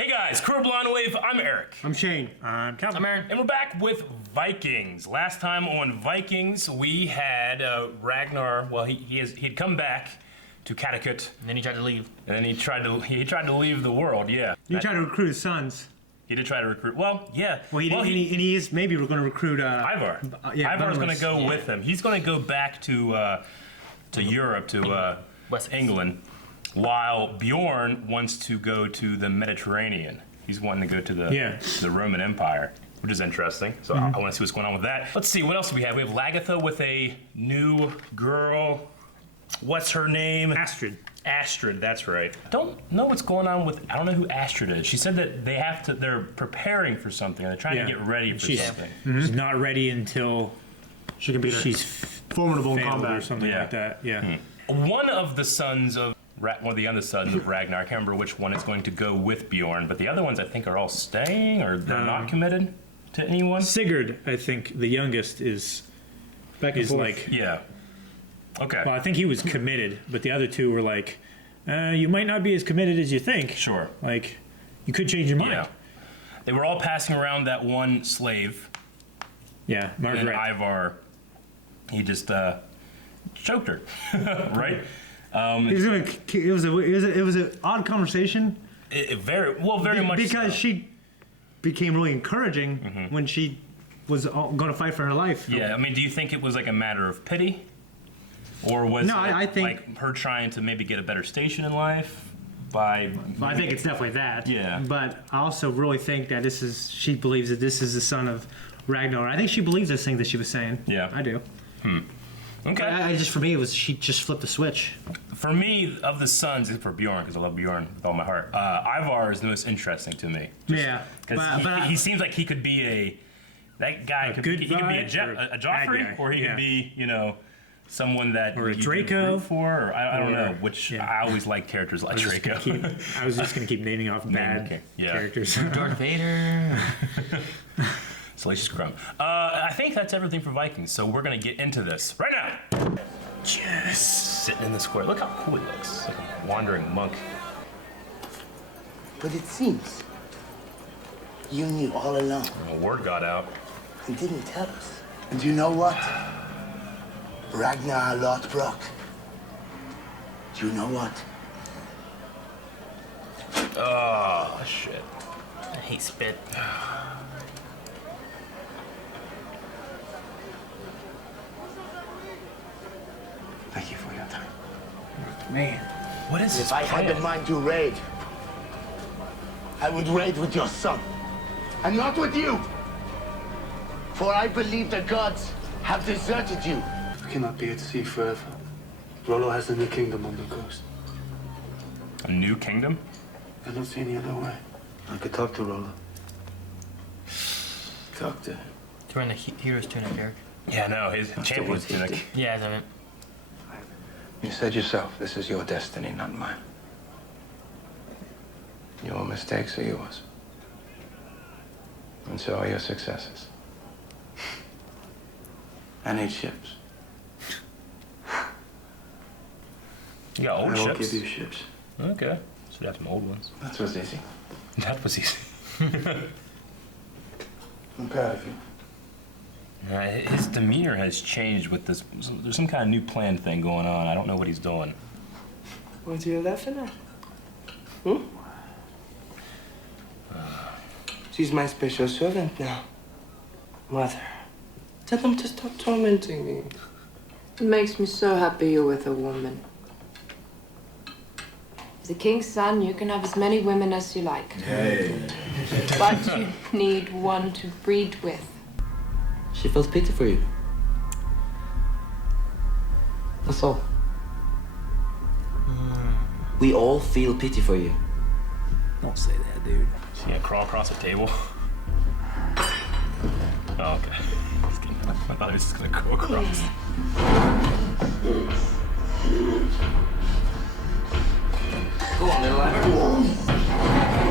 Hey guys, Crew Blonde Wave, I'm Eric. I'm Shane. I'm Calvin. I'm Aaron. And we're back with Vikings. Last time on Vikings, we had Ragnar. Well, he'd come back to Connecticut, And then he tried to leave. and then he tried to leave the world. Yeah, You tried to recruit his sons. he did try to recruit. Well, yeah. Well, he is. Maybe we're going to recruit Ivar. yeah, Ivar's going to Barnabas. go with him. He's going to go back to Europe, to Wessex. England, while Bjorn wants to go to the Mediterranean. He's wanting to go to the Roman Empire, which is interesting. So I want to see what's going on with that. Let's see, what else do we have? We have Lagatha with a new girl. What's her name? Astrid. Astrid, that's right. I don't know what's going on with, I don't know who Astrid is. She said that they're preparing for something. They're trying to get ready for something. She's not ready until She can be she's formidable in failed combat or something Yeah. like that. Yeah. One of the sons of, one of the other sons of Ragnar, I can't remember which one is going to go with Bjorn, but the other ones I think are all staying, or they're not committed to anyone. Sigurd, I think the youngest is like. Yeah. Okay. Well, I think he was committed, but the other two were like, you might not be as committed as you think. Sure. Like, you could change your mind. Yeah. They were all passing around that one slave, Yeah, and Margaret. Ivar, he just choked her, right? He was gonna. It was an odd conversation Very much because so. she became really encouraging when she was going to fight for her life. Yeah, I mean, do you think it was like a matter of pity? Or was No, it I think- like her trying to maybe get a better station in life by... I think it's definitely that. Yeah. But I also really think that she believes that this is the son of Ragnar. I think she believes those things that she was saying. Yeah. I do. Okay. I just, for me, she just flipped the switch. For me, of the sons, except for Bjorn, because I love Bjorn with all my heart, Ivar is the most interesting to me. Yeah. Because he seems like he could be that guy could be, good he could be a, guy or a a bad Joffrey, guy, or he yeah. could be, someone that Or a you Draco. root for, or I don't know, which yeah. I always like characters like Draco. I was just going to keep naming off bad yeah. characters. Darth Vader. Salacious Crumb. I think that's everything for Vikings, so we're gonna get into this right now. Just sitting in the square. Look how cool he looks. Like a wandering monk. But it seems you knew all along A word got out. and didn't tell us. And you know what? Ragnar Lothbrok. Do you know what? Oh, shit. I hate spit. Thank you for your time. Man. What is If this I had the plan? mind to raid, I would raid with your son, and not with you. For I believe the gods have deserted you. We cannot be at sea forever. Rollo has a new kingdom on the coast. A new kingdom? I don't see any other way. I could talk to Rollo. Talk to him. To wearing the hero's tunic, Eric. Yeah, no, his champion's what he tunic. Yeah, I meant. You said yourself, this is your destiny, not mine. Your mistakes are yours. And so are your successes. I need ships. You got old I won't ships. give you ships. Okay. So you have some old ones. That was easy. That was easy. I'm proud of you. His demeanor has changed with this. There's some kind of new plan thing going on. I don't know what he's doing. What are you laughing at? Hmm? She's my special servant now. Mother, tell them to stop tormenting me. It makes me so happy you're with a woman. As a king's son, you can have as many women as you like. But you need one to breed with. She feels pity for you. That's all. We all feel pity for you. Don't say that, dude. Is he gonna crawl across the table? Oh, okay. Just kidding. I thought he was just gonna go across. Go on, little Ivar.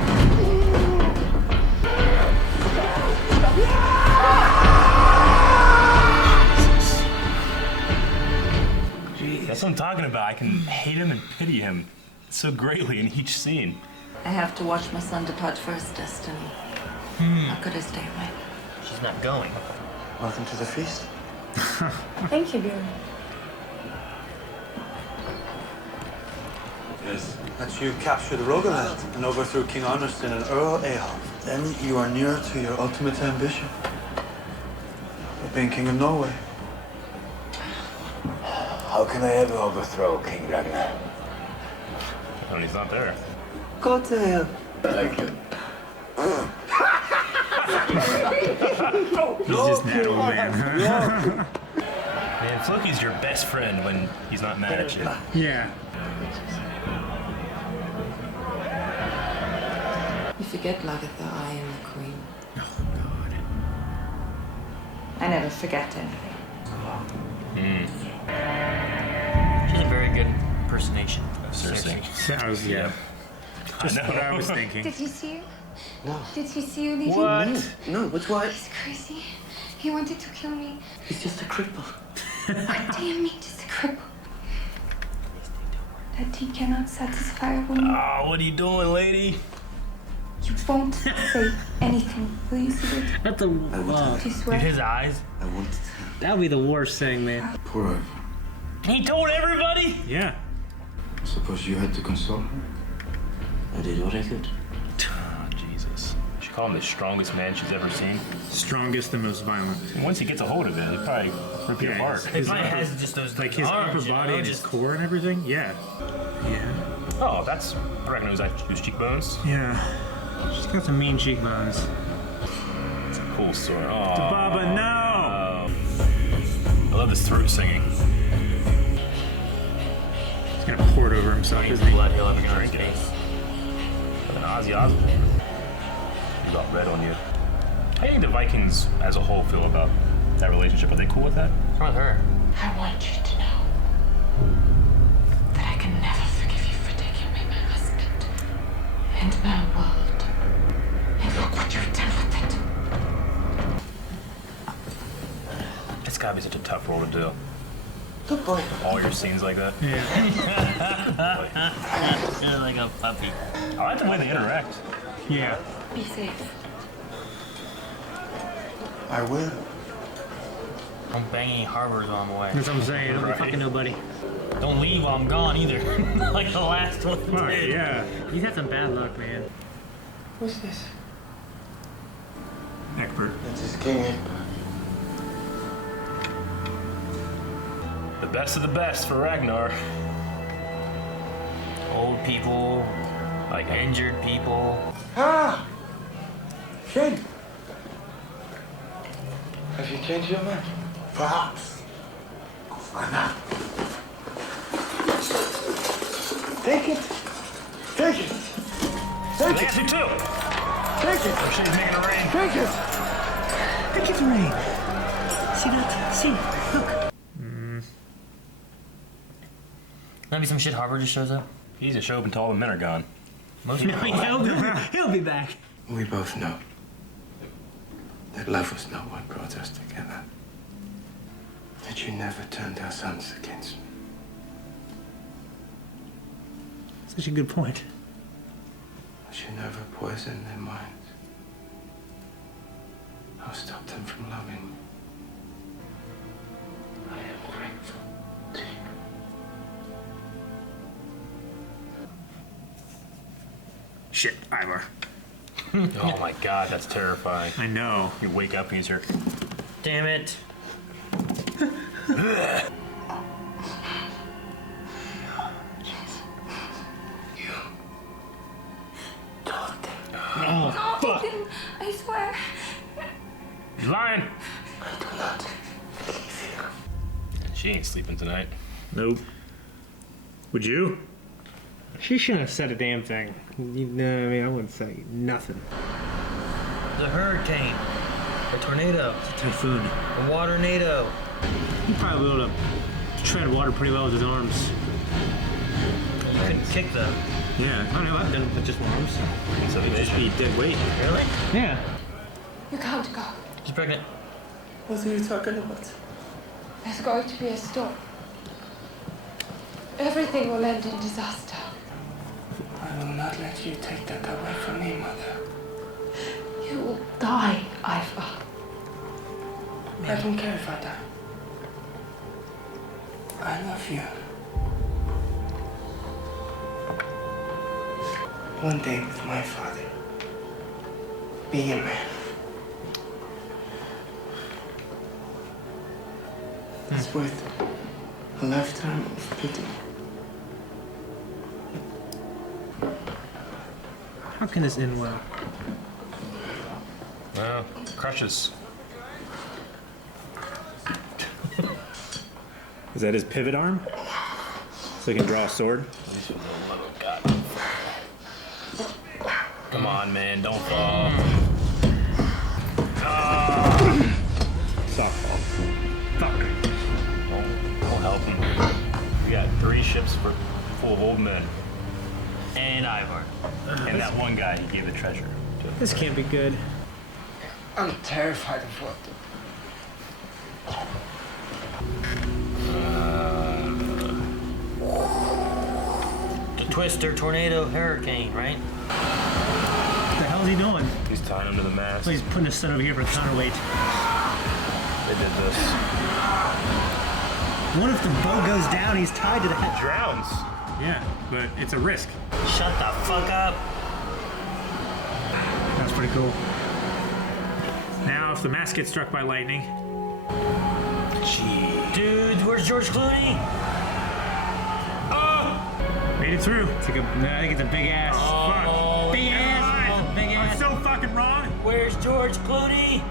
That's what I'm talking about. I can hate him and pity him so greatly in each scene. I have to watch my son depart for his destiny. How could I stay away? She's not going. Welcome to the feast. Thank you, Bjorn. Yes. Once you capture the Rogaland and overthrow King Arnerston and Earl Ahab, then you are near to your ultimate ambition of being King of Norway. How can I ever overthrow King Ragnar? And he's not there. Go to hell. Thank you. He's just that old man. Man, Floki's your best friend when he's not mad at you. Yeah. You forget, Lagatha, I am the queen. I never forget anything. She's a very good impersonation of Cersei. That was, yeah. Just I know. what I was thinking. Did you see it? No. Did you see Olivia? What? No, what's why? He's crazy. He wanted to kill me. He's just a cripple. What do you mean, just a cripple? That he cannot satisfy a woman. Oh, what are you doing, lady? You won't say anything, will you, Sigurd? That's a Do you Dude, swear? his eyes. I wanted to. that would be the worst thing, man. Poor Ivor. He told everybody? Yeah. I suppose you had to console her. I did what I could. Oh, Jesus. She called him the strongest man she's ever seen. Strongest and most violent. And once he gets a hold of it, he'll probably rip you apart. His probably has just those Like his arms, upper you body know, and his just- core and everything. Yeah. Yeah. Oh, that's. I reckon it was those cheekbones. Yeah. She's got some mean cheekbones. It's a cool story. Oh. Baba, no! I love this throat singing. He's gonna pour it over himself, He's isn't he? blood, he'll have a Drink it. face. With an Ozzy Osbourne. You got red on you. How do you think the Vikings as a whole feel about that relationship? Are they cool with that? What's wrong with her? I want you to know that I can never forgive you for taking away my husband and my world. And look what you've done with it. It's gotta be such a tough role to do. Good boy. All your scenes like that. You're like a puppy. I like the way they interact. Yeah. Be safe. I will. I'm banging harbors while I'm away. That's what I'm saying. Don't be Right. fucking nobody. Don't leave while I'm gone either. Like the last one Fuck, did. yeah. He's had some bad luck, man. What's this? Egbert. It is King Egbert. The best of the best for Ragnar. Old people, Like injured people. Ah! Shane! Have you changed your mind? Perhaps. For now. Take it! Take it! Take They it! got you too. Take it! Oh, she's making it rain. Take it! Look at the rain. See that? See? Look. Maybe some shit harbor just shows up. He's a show up until all the men are gone. Most No, people. he'll be back. We both know that love was not what brought us together. That you never turned our sons against me. Such a good point. That you never poisoned their minds. Or stopped them from loving me. I am grateful to you. Shit, Ivar. Oh my God, that's terrifying. I know. You wake up and he's here. Damn it. Oh, Ethan, I swear. He's lying. She ain't sleeping tonight. Nope. Would you? She shouldn't have said a damn thing. You know, I mean, I wouldn't say nothing. The hurricane. A tornado. Typhoon. A water-nado. He'd probably be able to tread water pretty well with his arms. You couldn't kick them. Yeah. I don't know. I've done it with just my arms. So It'd just be dead weight. Really? Yeah. You can't go. She's pregnant. What are you talking about? There's going to be a storm. Everything will end in disaster. I will not let you take that away from me, Mother. You will die, Ivar. I don't care if I die. I love you. One day with my father. Be a man. It's worth a lifetime of pity. How can this end well? Well, crushes. Is that his pivot arm? So he can draw a sword? Come on, man, don't fall. Softball. Fuck. We'll help him. We got 3 ships full of old men. And Ivar. And that one guy he gave the treasure to. This can't be good. I'm terrified of what The Twister, Tornado, Hurricane, right? What the hell is he doing? He's tying him to the mast. So he's putting his son over here for counterweight. They did this. What if the boat goes down? He's tied to that. Drowns. Yeah, but it's a risk. Shut the fuck up. That's pretty cool. Now, if the mast gets struck by lightning, Dude, where's George Clooney? made it through. It's like I think it's a big ass. Oh, Big ass. It's a big ass. So fucking wrong. Where's George Clooney?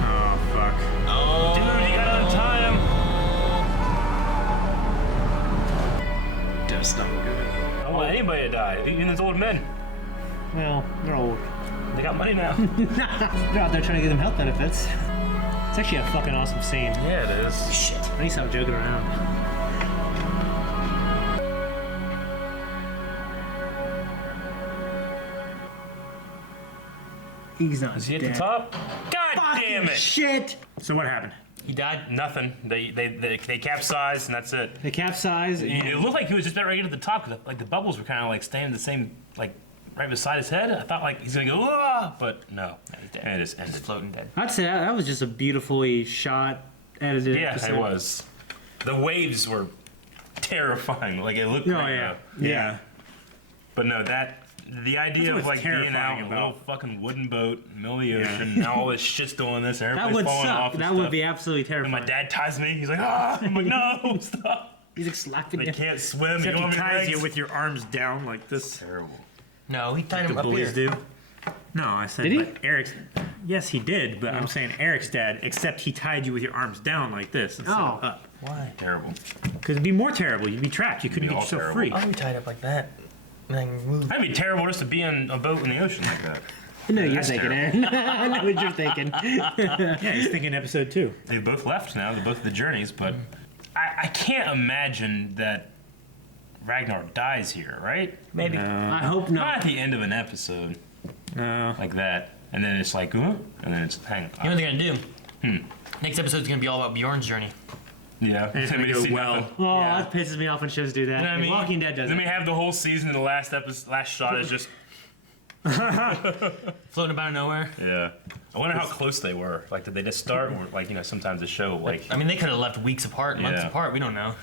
Oh, fuck. Oh, Dude, you gotta untie him. That's not good. I don't want anybody to die, even those old men. Well, they're old. They got money now. They're out there trying to give them health benefits. It's actually a fucking awesome scene. Yeah, it is. Shit. I need to stop joking around. He's not Is he at dead. the top? God Fucking damn it! shit! So what happened? he died. Nothing. They capsized and that's it. They capsized It and looked like he was just about ready to get to the top because like the bubbles were kind of like staying the same, like right beside his head. I thought like he's gonna go, ah, but no, He's dead. and it just ended. He's floating dead. I'd say that was just a beautifully shot, edited Yeah, episode. it was. The waves were terrifying. Like it looked. Oh, like, yeah. Yeah. But no, the idea That's of what's like being out terrifying in a about- little fucking wooden boat, in the middle of the ocean, now all this shit's doing this, and That everybody's would falling suck. off. And That stuff. would be absolutely And terrifying. my dad ties me. He's like, ah. I'm like, no, stop. He's like slapping They you. can't swim. Except You don't he have any ties you legs. with your arms down like this. Terrible. No, he tied him The up bullies here. do. No, I said Did he? like Eric's. Yes, he did, but I'm saying Eric's dad. Except he tied you with your arms down like this instead of Oh. up. Why? Terrible. Because it'd be more terrible. You'd be trapped. You couldn't Be get all yourself terrible. free. I'll be tied up like that. And I can move. That'd be terrible just to be in a boat in the ocean like that. I know what you're That's thinking, terrible. Aaron. I know what you're thinking. Yeah, he's thinking episode 2. They both left now. They're both the journeys, but I can't imagine that Ragnar dies here, right? Maybe. I hope Not not. at the end of an episode No. like that, and then it's like, huh? And then it's hang. You know what they're gonna do? Next episode's gonna be all about Bjorn's journey. Yeah, It's gonna go well. Oh, Yeah. that pisses me off when shows do that. You know what I mean? Walking Dead does Then it. we have the whole season, and the last shot is just Floating about nowhere. yeah. I wonder how close they were. Like, did they just start, or like sometimes the show like I mean, they could have left weeks apart, months Yeah. apart. We don't know.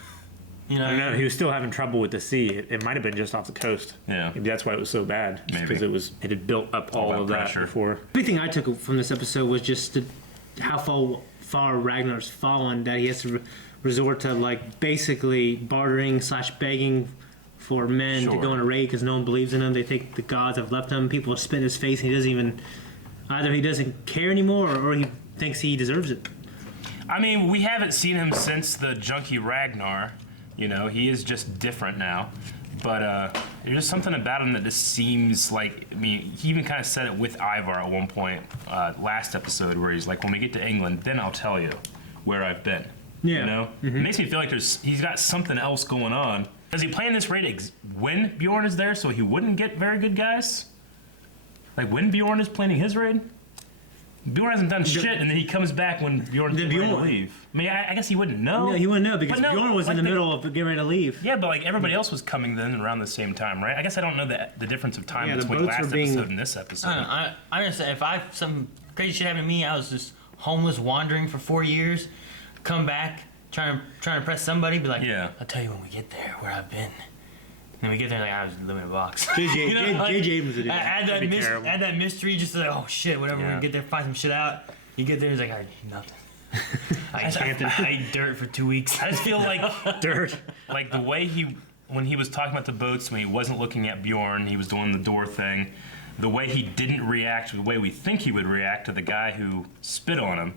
You know. I know he was still having trouble with the sea. It might have been just off the coast. Yeah. Maybe that's why it was so bad. Maybe. Because it had built up all that of that pressure. before. Big thing I took from this episode was just how far Ragnar's fallen, that he has to resort to like basically bartering / begging for men to Sure. go on a raid because no one believes in him. They think the gods have left him. People spit in his face. And he doesn't even either he doesn't care anymore or he thinks he deserves it. I mean, we haven't seen him since the junkie Ragnar. You know, he is just different now. But there's just something about him that just seems like, I mean, he even kind of said it with Ivar at one point last episode where he's like, when we get to England, then I'll tell you where I've been. Yeah. You know? It makes me feel like he's got something else going on. Does he plan this raid when Bjorn is there so he wouldn't get very good guys? Like when Bjorn is planning his raid? Bjorn hasn't done shit, and then he comes back when Bjorn's getting ready to leave. I mean, I guess he wouldn't know. No, he wouldn't know because But no, Bjorn was in like the middle of getting ready to leave. Yeah, but like everybody else was coming then around the same time, right? I guess I don't know the difference of time Yeah, the between boats last were being- episode and this episode. I understand. If some crazy shit happened to me, I was just homeless, wandering for 4 years, come back, trying to impress somebody, be like, Yeah. I'll tell you when we get there where I've been. And we get there, like I was living in a box. J.J. Abrams would do that. Add That'd be terrible. that mystery, just like, oh shit, whatever. Yeah. We get there, find some shit out. You get there, it's like, I nothing. I ate dirt for 2 weeks. I just feel like Dirt. like the way when he was talking about the boats, when he wasn't looking at Bjorn, he was doing the door thing. The way he didn't react, the way we think he would react to the guy who spit on him,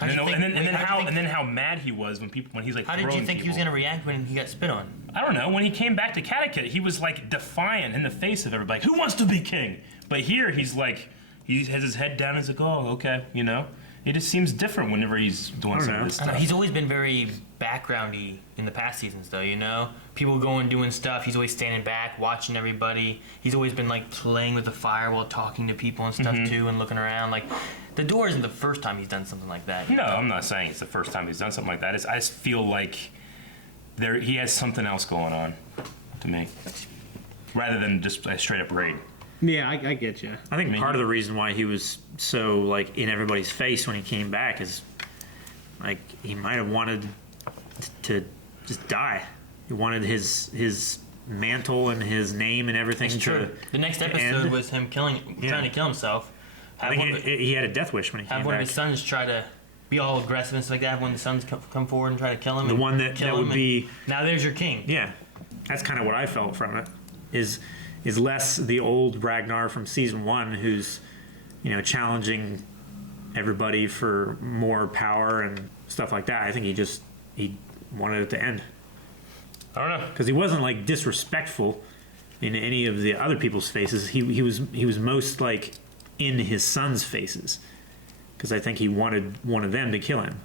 and then how mad he was when he's like. How did you throwing think he was people. gonna react when he got spit on? I don't know. When he came back to Connecticut, he was like defiant in the face of everybody. Who wants to be king? But here he's like, he has his head down. He's like, oh, okay, you know. It just seems different whenever he's doing some of this I know, stuff. he's always been very backgroundy in the past seasons, though. You know, people going doing stuff. He's always standing back, watching everybody. He's always been like playing with the fire while talking to people and stuff too, and looking around. Like, the door isn't the first time he's done something like that. No, I'm not saying it's the first time he's done something like that. I just feel like he has something else going on to me, rather than just a straight up raid. Yeah, I get you. I think part of the reason why he was so like in everybody's face when he came back is like he might have wanted to just die. He wanted his mantle and his name and everything It's true. The next episode end. was him trying to kill himself. I think he had a death wish when he came Have one back. of his sons try to be all aggressive and stuff like that. When the sons come forward and try to kill him. The and one that kill would him, be now there's your king. Yeah, that's kind of what I felt from it. Is less the old Ragnar from season 1 who's, you know, challenging everybody for more power and stuff like that. I think he wanted it to end. I don't know, because he wasn't like disrespectful in any of the other people's faces. He was most like in his son's faces because I think he wanted one of them to kill him.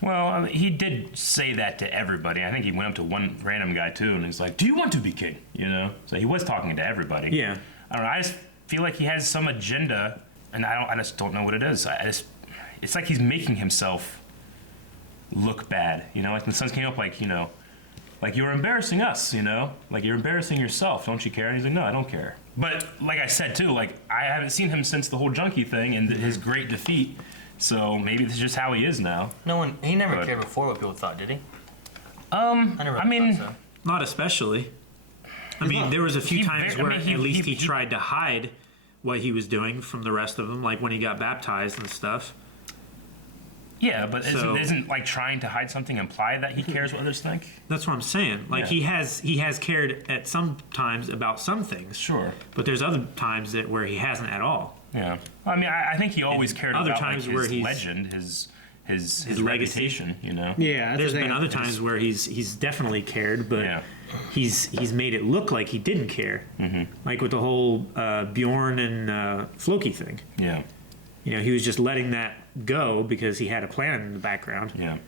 Well, I mean, he did say that to everybody. I think he went up to one random guy too, and he's like, "Do you want to be king?" You know. So he was talking to everybody. Yeah. I don't know. I just feel like he has some agenda, and I just don't know what it is. It's like he's making himself look bad. You know, like when the Suns came up, like, you know, like, you're embarrassing us. You know, like, you're embarrassing yourself. Don't you care? And he's like, no, I don't care. But like I said too, like, I haven't seen him since the whole junkie thing and his great defeat. So maybe this is just how he is now. He never cared before what people thought, did he? I mean, thought so. Not especially. I mean, there was a few times where at least he tried to hide what he was doing from the rest of them, like when he got baptized and stuff. Yeah, but isn't like trying to hide something imply that he cares what others think? That's what I'm saying. Like he has cared at some times about some things. Sure. But there's other times where he hasn't at all. Yeah. I mean, I think he always cared other about times like, where his he's- legend, his legacy. reputation, you know. Yeah, There's been other times where he's definitely cared, but he's made it look like he didn't care. Mm-hmm. Like with the whole Bjorn and Floki thing. Yeah. You know, he was just letting that go because he had a plan in the background. Yeah.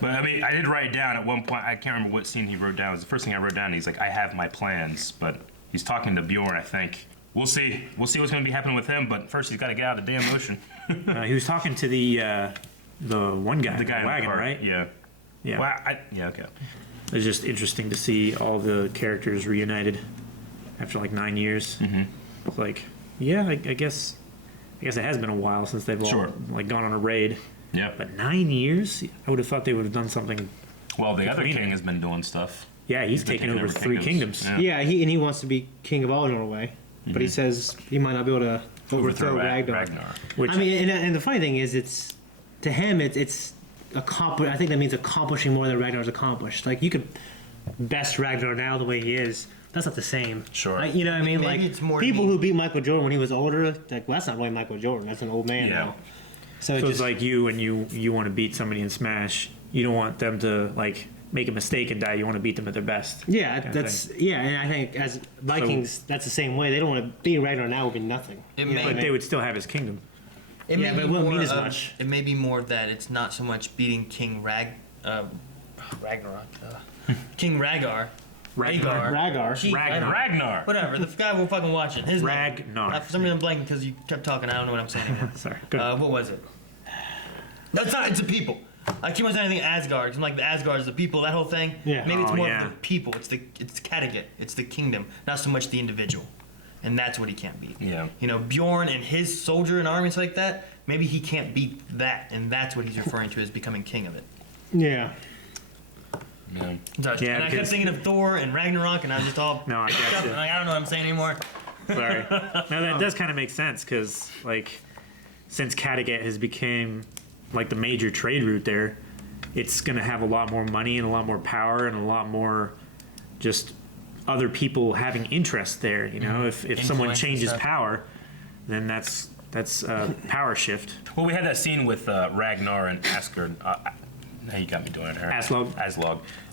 But I mean, I did write down at one point, I can't remember what scene he wrote down. It was the first thing I wrote down. He's like, I have my plans, but he's talking to Bjorn, I think. We'll see. We'll see what's going to be happening with him, but first he's got to get out of the damn ocean. He was talking to the one guy, The guy in the wagon, cart, right? Yeah. Yeah. Well, yeah, okay. It's just interesting to see all the characters reunited after like 9 years. Mm-hmm. It's like, yeah, I guess it has been a while since they've all like gone on a raid. Yeah. But 9 years, I would have thought they would have done something. Well, the other cleaner. king has been doing stuff. Yeah, he's been taken taking over 3 kingdoms. Yeah, he wants to be king of all Norway, but he says he might not be able to overthrow Ragnar. Which, I mean, and the funny thing is, it's to him, it's accomplish. I think that means accomplishing more than Ragnar's accomplished. Like, you could best Ragnar now the way he is. That's not the same. Sure. Like, you know what I mean? Maybe Like, it's more people who beat Michael Jordan when he was older, like, well, that's not really Michael Jordan. That's an old man now. So it's like you when you want to beat somebody in Smash, you don't want them to like make a mistake and die. You want to beat them at their best. Yeah, kind of that's thing. yeah, and I think as Vikings, that's the same way. They don't want to beat Ragnar now would be nothing. But they would still have his kingdom. It Yeah, may but be it wouldn't more mean as of- much. It may be more that it's not so much beating King Ragnarok, King Rhaegar, Rhaegar. Rhaegar. Gee, Ragnar. Whatever. The guy we're fucking watching. His name. Ragnar. For some reason I'm blanking because you kept talking. I don't know what I'm saying anymore. Sorry. Go ahead. What was it? That's not. It's the people. I keep on saying anything Asgard. 'Cause I'm like the Asgard is the people. That whole thing. Yeah. Maybe it's Oh, more yeah. of the people. It's Kattegat. It's the kingdom, not so much the individual. And that's what he can't beat. Yeah. You know, Bjorn and his soldier and armies like that. Maybe he can't beat that, and that's what he's referring to as becoming king of it. Yeah. Yeah. So, Yeah, and I kept because- thinking of Thor and Ragnarok, and I was just all No, I got you. like, I don't know what I'm saying anymore. Sorry. No, that does kind of make sense because, like, since Kattegat has become like the major trade route there, it's going to have a lot more money and a lot more power and a lot more just other people having interest there. You know, if someone Influence and changes stuff. power, then that's a power shift. Well, we had that scene with Ragnar and Asgard. Now you got me doing it, Eric.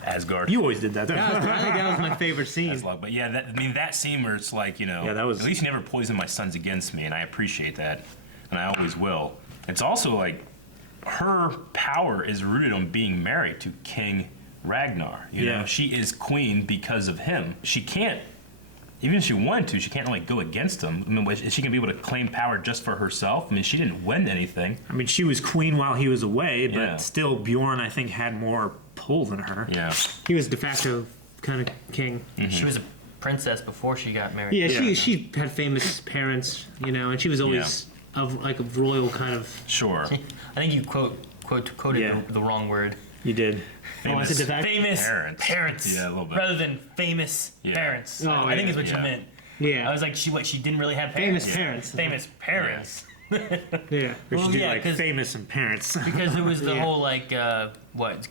Asgard. You always did that. I think that was my favorite scene. Aslog. But yeah, that scene where it's like, Yeah, that was- at least you never poison my sons against me, and I appreciate that, and I always will. It's also like her power is rooted on being married to King Ragnar. You know, she is queen because of him. She can't, even if she wanted to, she can't really go against him. I mean, is she gonna be able to claim power just for herself? I mean, she didn't win anything. I mean, she was queen while he was away, but Yeah. still Bjorn, I think, had more pull than her. Yeah. He was de facto kind of king. She was a princess before she got married. Yeah, she had famous parents, you know, and she was always of like a royal kind of. Sure. I think you quoted the wrong word. You did. Famous, Famous parents. parents. Yeah, a little bit. Rather than famous parents. Oh, I think is what yeah. you meant. Yeah. I was like, she didn't really have parents. Famous parents. Famous parents. Yeah. We Well, should do yeah, like 'cause- famous and parents. Because there was the Yeah. whole like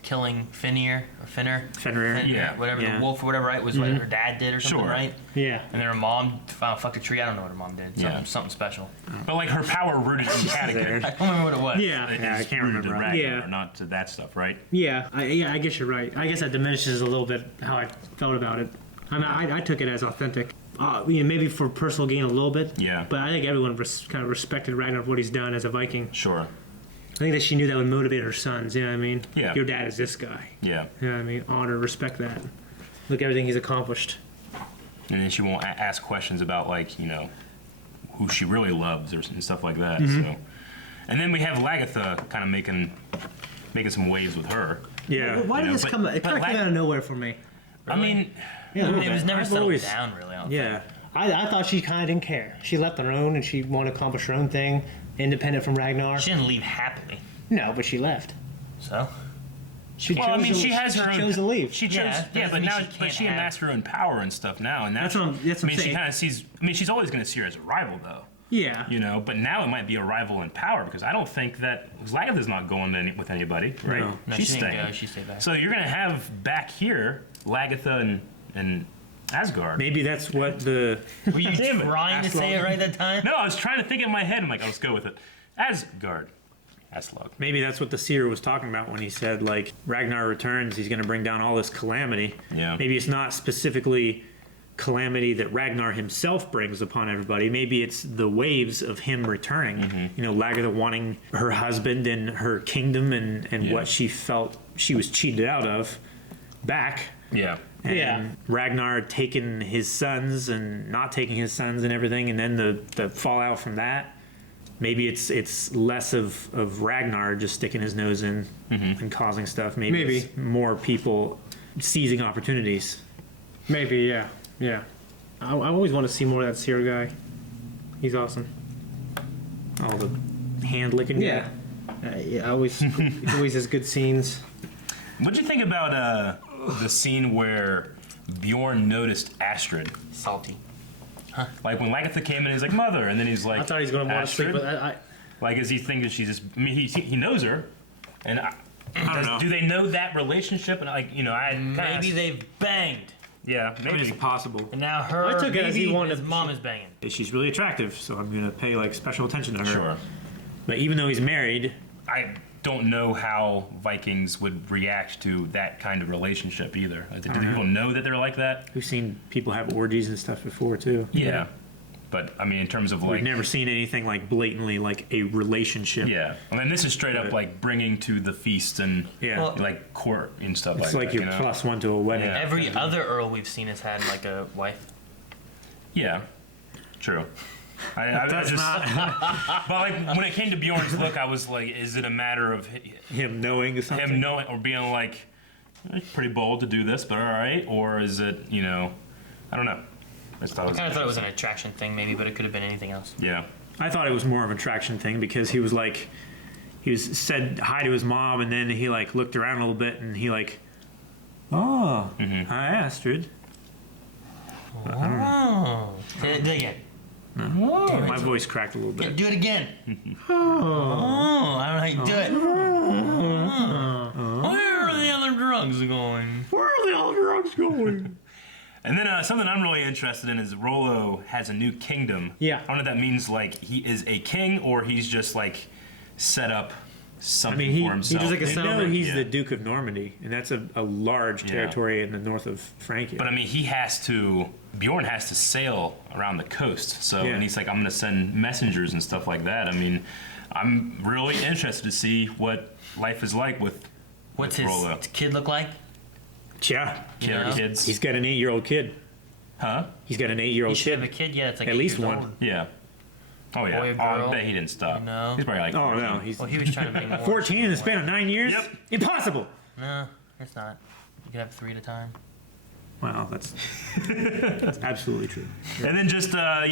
killing Fenrir or Finner. Fenrir. Yeah. Whatever Yeah. the wolf or whatever, right? Was what her dad did or something, Sure. right? Yeah. And then her mom fucked a tree. I don't know what her mom did. Something special. But like her power rooted in Kattegat. I don't remember what it was. Yeah. Yeah, I can't remember. To Right. Ragnar, Yeah. not to that stuff, right? Yeah. I guess you're right. I guess that diminishes a little bit how I felt about it. I mean, I took it as authentic. You know, maybe for personal gain a little bit. Yeah. But I think everyone kind of respected Ragnar for what he's done as a Viking. Sure. I think that she knew that would motivate her sons. You know what I mean? Yeah. Your dad is this guy. Yeah. You know what I mean? Honor, respect that. Look at everything he's accomplished. And then she won't ask questions about like, you know, who she really loves and stuff like that. Mm-hmm. So, and then we have Lagatha kind of making some waves with her. Yeah. Why You did know, this but- come? It but kind of came out of nowhere for me. I mean, Yeah, a little It was bit. never I've settled always- down really. I don't Yeah. I thought she kind of didn't care. She left on her own and she wanted to accomplish her own thing, independent from Ragnar. think. She didn't leave happily. No, but she left. So She well, I chose mean, to, she has her own. chose to leave. She chose, Yeah, yeah, doesn't but mean now, she but can't she have- amassed her own power and stuff now, and now That's she, what I'm I mean, she saying. kind of sees. I mean, she's always going to see her as a rival, though. Yeah. You know, but now it might be a rival in power because I don't think that Lagatha's not going with anybody, right? No. No, She's she didn't staying. go, she stayed back. So you're going to have back here Lagatha and Asgard. Maybe that's what the. Were you Damn it. trying to say it right that time? No, I was trying to think in my head. I'm like, let's go with it. Asgard. Aslog. Maybe that's what the seer was talking about when he said, like, Ragnar returns, he's going to bring down all this calamity. Yeah. Maybe it's not specifically calamity that Ragnar himself brings upon everybody. Maybe it's the waves of him returning. Mm-hmm. You know, Lagatha wanting her husband and her kingdom and Yeah. what she felt she was cheated out of back. Yeah. And Yeah. Ragnar taking his sons and not taking his sons and everything, and then the fallout from that. Maybe it's less of Ragnar just sticking his nose in and causing stuff. Maybe it's more people seizing opportunities. Maybe, yeah. Yeah. I always want to see more of that Seer guy. He's awesome. All the hand licking. Yeah. Yeah, always, he always has good scenes. What'd you think about the scene where Bjorn noticed Astrid? Salty. Like when Lagatha came in, he's like, "Mother," and then he's like, I thought he was going to want to sleep, "Astrid?" but I Like, is he thinking she's just? I mean, he knows her, and do they know that relationship? And like, you know, Maybe they've banged. Yeah, I mean, maybe. it's possible. And now her I took it as he baby, wanted- his mom is banging. She's really attractive, so I'm gonna pay like special attention to her. Sure. But even though he's married, I don't know how Vikings would react to that kind of relationship either. Do people know that they're like that? we've seen people have orgies and stuff before too. Yeah. But I mean, in terms of like, we've never seen anything like blatantly like a relationship. Yeah, I mean, this is straight up like bringing to the feast and like court and stuff like that. It's like you're plus one to a wedding. Yeah. Every other Earl we've seen has had like a wife. Yeah, true. I just, but like when it came to Bjorn's look, I was like, is it a matter of him knowing something? Him knowing or being like, it's pretty bold to do this, but all right, or is it, I don't know. I kind of thought it was an attraction thing, maybe, but it could have been anything else. Yeah. I thought it was more of an attraction thing because he was said hi to his mom, and then he like looked around a little bit, and he like, hi Astrid. Oh. Do it again. No. Damn, my voice cracked a little bit. Do it again. I don't know how you do it. Where are the other drugs going? And then something I'm really interested in is Rollo has a new kingdom. Yeah. I don't know if that means like he is a king or he's just like set up something for himself. He's the Duke of Normandy, and that's a large territory in the north of Francia. But I mean, Bjorn has to sail around the coast. So, and he's like, I'm going to send messengers and stuff like that. I mean, I'm really interested to see what life is like with Rollo. What's his kid look like? Yeah. Kids. He's got an 8-year-old kid. Huh? He's got an 8-year-old kid. He should have a kid, yeah. It's like at least one. Old. Yeah. Oh, yeah. Boy, I bet he didn't stop. No. He's probably like, oh, no. He was trying to make more. 14 in the span of 9 years? Yep. Impossible. No, it's not. You could have 3 at a time. Wow, that's absolutely true. And then just, a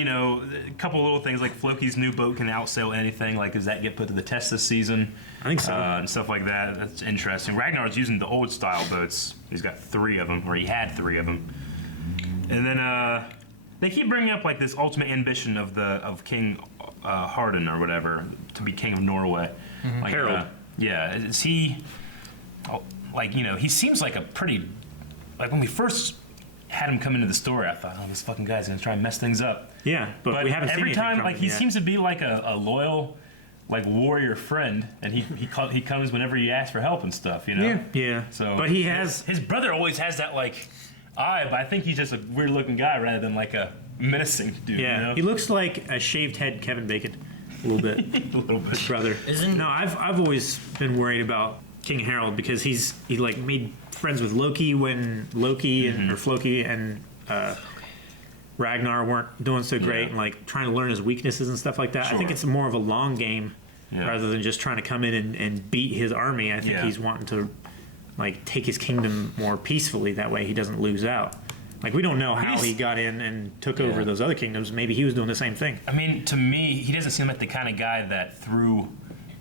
couple little things like Floki's new boat can outsail anything. Like, does that get put to the test this season? I think so. And stuff like that. That's interesting. Ragnar's using the old style boats. He's got 3 of them, or he had 3 of them. And then they keep bringing up like this ultimate ambition of King Harden or whatever to be king of Norway. Mm-hmm. Like, Harold. Is he he seems like a pretty, like when we first had him come into the story, I thought, this fucking guy's gonna try and mess things up. Yeah, but we haven't seen every anything time, from like him he yet. seems to be like a loyal, like warrior friend, and he comes whenever you ask for help and stuff, Yeah. So, but he has his brother always has that like eye, but I think he's just a weird looking guy rather than like a menacing dude. Yeah, he looks like a shaved head Kevin Bacon, a little bit. A little bit. His brother. I've always been worried about King Harold because he like made friends with Loki when Loki or Floki and Ragnar weren't doing so great, and like trying to learn his weaknesses and stuff like that. Sure. I think it's more of a long game rather than just trying to come in and beat his army. I think he's wanting to like take his kingdom more peacefully. That way he doesn't lose out. Like, we don't know how he got in and took over those other kingdoms. Maybe he was doing the same thing. I mean, to me, he doesn't seem like the kind of guy that through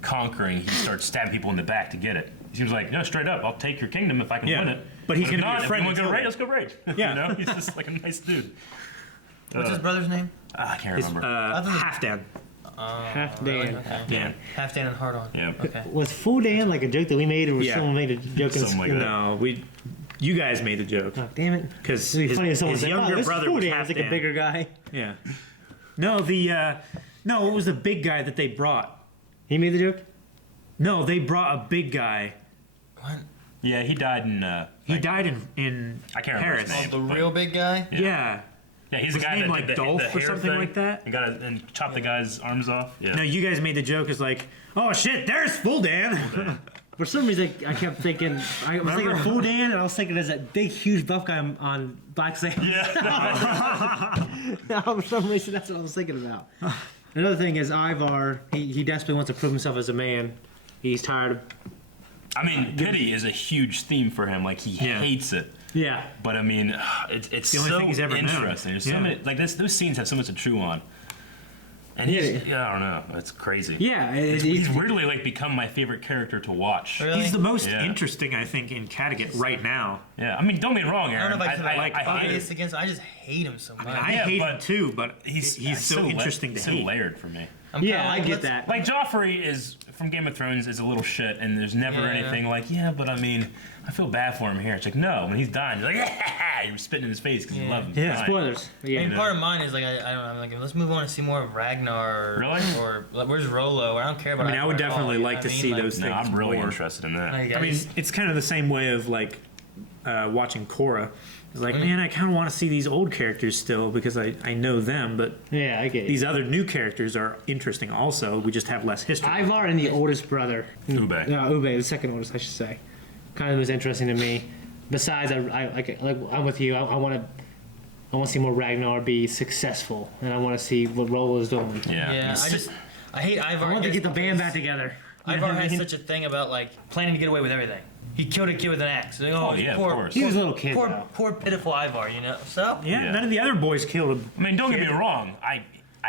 conquering, he starts stabbing people in the back to get it. He seems like, no, straight up, I'll take your kingdom if I can win it. But he's going to be a friend. If you want to go raid, let's go raid. Yeah. He's just like a nice dude. What's his brother's name? I can't remember. Halfdan. Halfdan. Okay. Yeah. Halfdan and Hard On. Yeah. Okay. Was Full Dan like a joke that we made, or was someone made a joke? Something like that. No, you guys made the joke. Oh, damn it. Because It'd be funny if someone his said, younger this brother is was Full Dan. It's like a Halfdan. bigger guy. Yeah. No, it was the big guy that they brought. He made the joke? No, they brought a big guy. What? Yeah, he died in. He died in I can't remember Paris. his name. The real big guy? Yeah. Yeah, he's Was the guy his name that like did the Dolph or hair something thing like that? and chopped the guy's arms off. Yeah. No, you guys made the joke as like, oh shit, there's Full Dan. For some reason, I kept thinking, I was thinking of Full Dan, and I was thinking as that big, huge buff guy on Black Sand. Yeah. For some reason, that's what I was thinking about. Another thing is Ivar, he desperately wants to prove himself as a man. He's tired of... I mean, pity is a huge theme for him. Like, he hates it. Yeah. But I mean, it's the only so thing he's ever known. interesting. There's so many, like those scenes have so much to chew on. And I don't know, it's crazy. Yeah, he's weirdly like become my favorite character to watch. Really? He's the most interesting, I think, in Kattegat right now. Yeah, I mean, don't get me wrong, Aaron. I don't know if I I bias against. I just hate him so much. I hate him too, but he's so interesting to so hate. layered for me. I'm Yeah, like, I get that. Like Joffrey is from Game of Thrones is a little shit, and there's never anything like, but I mean, I feel bad for him here. It's like, no, when he's dying, he's like, you're spitting in his face because you love him. Yeah. Spoilers. I Yeah. mean, part of mine is like I don't know. I'm like, let's move on and see more of Ragnar. Really? Or like, where's Rollo? I don't care about. I mean, I would Ragnar at all, definitely you know like what to I mean? see Like, those No, things I'm really more. interested in that. like, I mean, it's kind of the same way of like watching Korra. He's like, man, I kind of want to see these old characters still because I know them, but Yeah, I get it. these other new characters are interesting also. We just have less history. Ivar and the oldest brother. Ube. No, Ube, the second oldest, I should say. Kind of was interesting to me. Besides, I'm with you. I want to see more Ragnar be successful, and I want to see what Rola's doing. Yeah, I hate Ivar. I want to get the band back together. Ivar has such a thing about like planning to get away with everything. He killed a kid with an axe. Like, Oh, yeah, of poor, course. He was a little kid, Poor, though. poor pitiful Ivar, you know. So yeah, none of the other boys killed him. I mean, don't get me wrong. I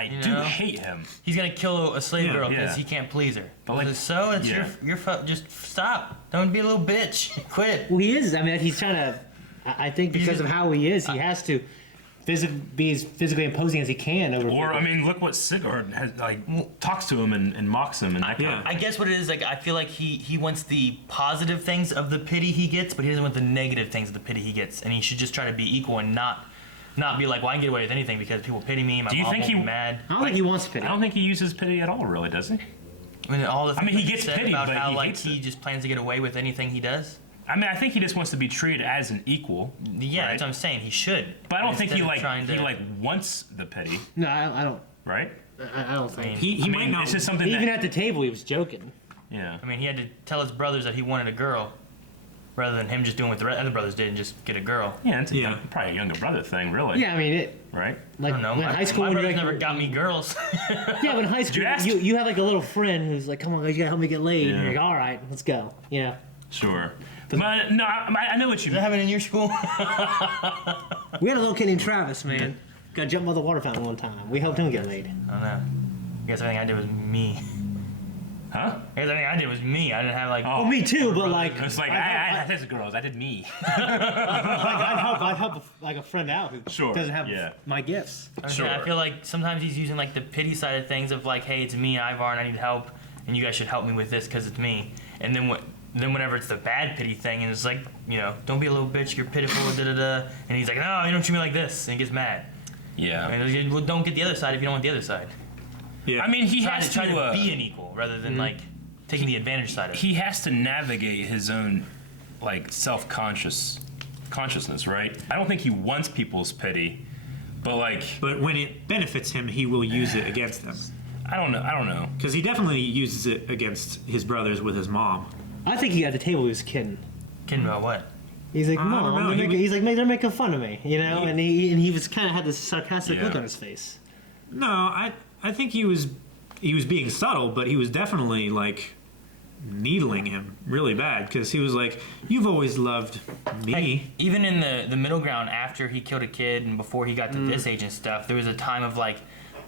You do know? hate him. he's gonna kill a slave Yeah. girl because Yeah. he can't please her. But, like, So it's yeah. just stop. Don't be a little bitch. Quit. Well, he is. I mean, he's trying to. I think because of how he is, he has to be as physically imposing as he can over. Or, people. I mean, look what Sigurd has, talks to him and mocks him and that kind of I guess what it is, like, I feel like he wants the positive things of the pity he gets, but he doesn't want the negative things of the pity he gets. And he should just try to be equal and not be like, well, I can get away with anything because people pity me. My Do you mom think won't he- be mad? I don't think he wants pity. I don't think he uses pity at all, really, does he? I mean, all the things he that gets said pity, about but how he like hates he it. just plans to get away with anything he does. I mean, I think he just wants to be treated as an equal. Yeah, right? that's what I'm saying. He should. But I don't think Instead he of trying to- wants the pity, No, I don't. right? I don't think. He I might mean, not. it's just something Even that, at the table, he was joking. yeah. I mean, he had to tell his brothers that he wanted a girl, rather than him just doing what the other brothers did and just get a girl. Yeah, it's Yeah. probably a younger brother thing, really. Yeah, I mean it. Right? Like I don't know. when high school, my when you're brothers like, never got me girls. yeah, when high school, ask? you have like a little friend who's like, "Come on, guys, you gotta help me get laid." And Yeah. you're like, "All right, let's go." You know, Sure. But, no, I know what you Does that mean. happen in your school? we had a little kid named Travis, man. Got jumped by the water fountain one time. We helped him get laid. I don't know. I guess everything I did was me. Huh? I guess everything I did was me. I didn't have like. Oh. Well, me too, but like, It's like, I did girls, I did me. I'd help like a friend out who Sure, doesn't have yeah. my gifts. Sure. I feel like sometimes he's using like the pity side of things of like, hey, it's me, Ivar, and I need help, and you guys should help me with this because it's me. And then whenever it's the bad pity thing, and it's like, you know, don't be a little bitch, you're pitiful, da da da. And he's like, no, you don't treat me like this, and he gets mad. Yeah. And he's like, well, don't get the other side if you don't want the other side. Yeah. I mean, he Try has to try to to be an equal rather than like taking the advantage side of it. he has to navigate his own like consciousness, right? I don't think he wants people's pity, but like but when it benefits him, he will use it against them. I don't know. Because he definitely uses it against his brothers with his mom. I think he at the table he was kidding. Kidding about what? He's like, I don't "Mom," know, he's like, they're making fun of me, you know, and he was kind of had this sarcastic Yeah. look on his face. No, I think he was being subtle, but he was definitely like needling him really bad because he was like, "You've always loved me." Heck, even in the middle ground after he killed a kid and before he got to this age and stuff, there was a time of like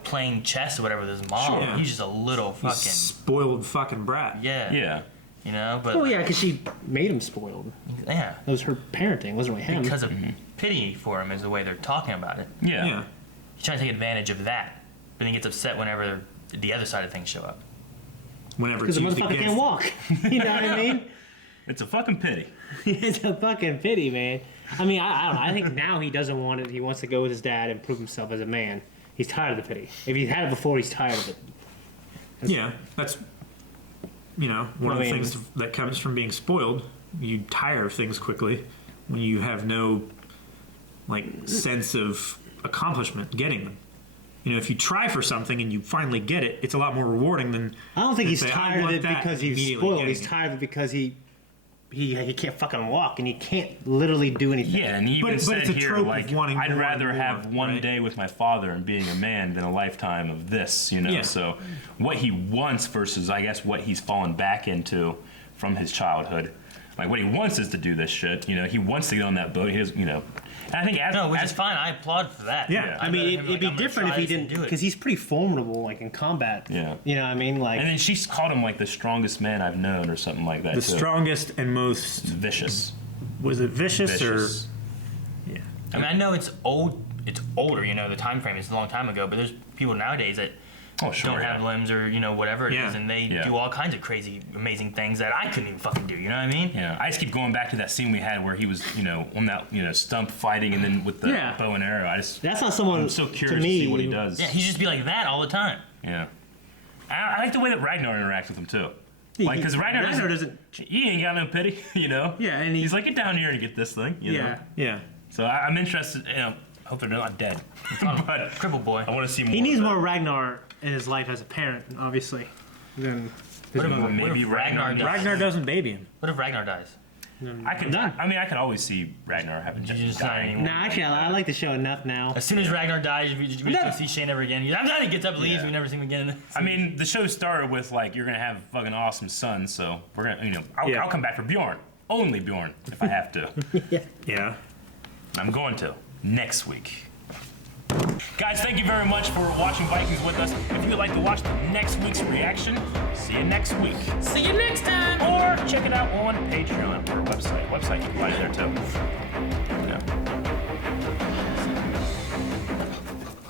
playing chess or whatever with his mom. Sure. He's just a little fucking Spoiled fucking brat. yeah. Yeah. You know, but Oh yeah, because she made him spoiled. yeah. It was her parenting, it wasn't really him. Because of pity for him is the way they're talking about it. Yeah. Yeah. He's trying to take advantage of that, but he gets upset whenever the other side of things show up. Whenever Because it's the used motherfucker against can't walk. You know what I mean? It's a fucking pity. It's a fucking pity, man. I mean, I don't know. I think now he doesn't want it. He wants to go with his dad and prove himself as a man. He's tired of the pity. If he's had it before, he's tired of it. Yeah, that's one of the I mean- things that comes from being spoiled. You tire of things quickly when you have no like sense of accomplishment getting them. You know, if you try for something and you finally get it, it's a lot more rewarding than. I don't think than he's say, "I tired of want it that," because he's immediately spoiled. getting He's it. tired of it because he can't fucking walk and he can't literally do anything. Yeah, and he even But said it's a here, trope of like, wanting I'd more rather and have more, one right? day with my father and being a man than a lifetime of this, you know? Yeah. So what he wants versus, I guess, what he's fallen back into from his childhood. Like, what he wants is to do this shit, you know? He wants to get on that boat. He has, you know... And I think as... No, which as is fine. I applaud for that. Yeah. I I'd mean, rather it'd him, be like, I'm gonna different if try he this and didn't, do it. because he's pretty formidable, like in combat. Yeah. You know what I mean? Like, And then she's called him, like, the strongest man I've known or something like that, The too. strongest and most Vicious. was it vicious, Vicious. or yeah? I mean, I know it's old. It's older. You know, the time frame is a long time ago. But there's people nowadays that Oh, sure, don't yeah. have limbs or whatever it is, Yeah. and they Yeah. do all kinds of crazy, amazing things that I couldn't even fucking do. You know what I mean? Yeah, I just keep going back to that scene we had where he was, on that, stump fighting and then with the Yeah. bow and arrow. that's not someone I'm so curious to me. see what he does. Yeah, he just be like that all the time. Yeah. I like the way that Ragnar interacts with him too. Like, because Ragnar doesn't. He ain't got no pity, you know. Yeah, and he's like, get down here and get this thing. You know? Yeah. So I'm interested. I hope they're not dead. But Cripple boy. I want to see more. He needs of more Ragnar in his life as a parent, obviously, than his What if, mother. what Maybe if Ragnar Ragnar dies? Ragnar doesn't baby him. What if Ragnar dies? I could. Done. I mean, I could always see Ragnar having You just just dying. not Nah, actually, I like the show enough now. As soon as Ragnar dies, we just don't see Shane ever again. I'm done. He gets up, leaves. Yeah. We never see him again. I mean, the show started with like you're gonna have a fucking awesome son, so we're gonna, Yeah. I'll come back for Bjorn, only Bjorn, if I have to. Yeah. I'm going to next week. Guys, thank you very much for watching Vikings with us. If you'd like to watch the next week's reaction, see you next week. See you next time. Or check it out on Patreon or website. You can find it there too.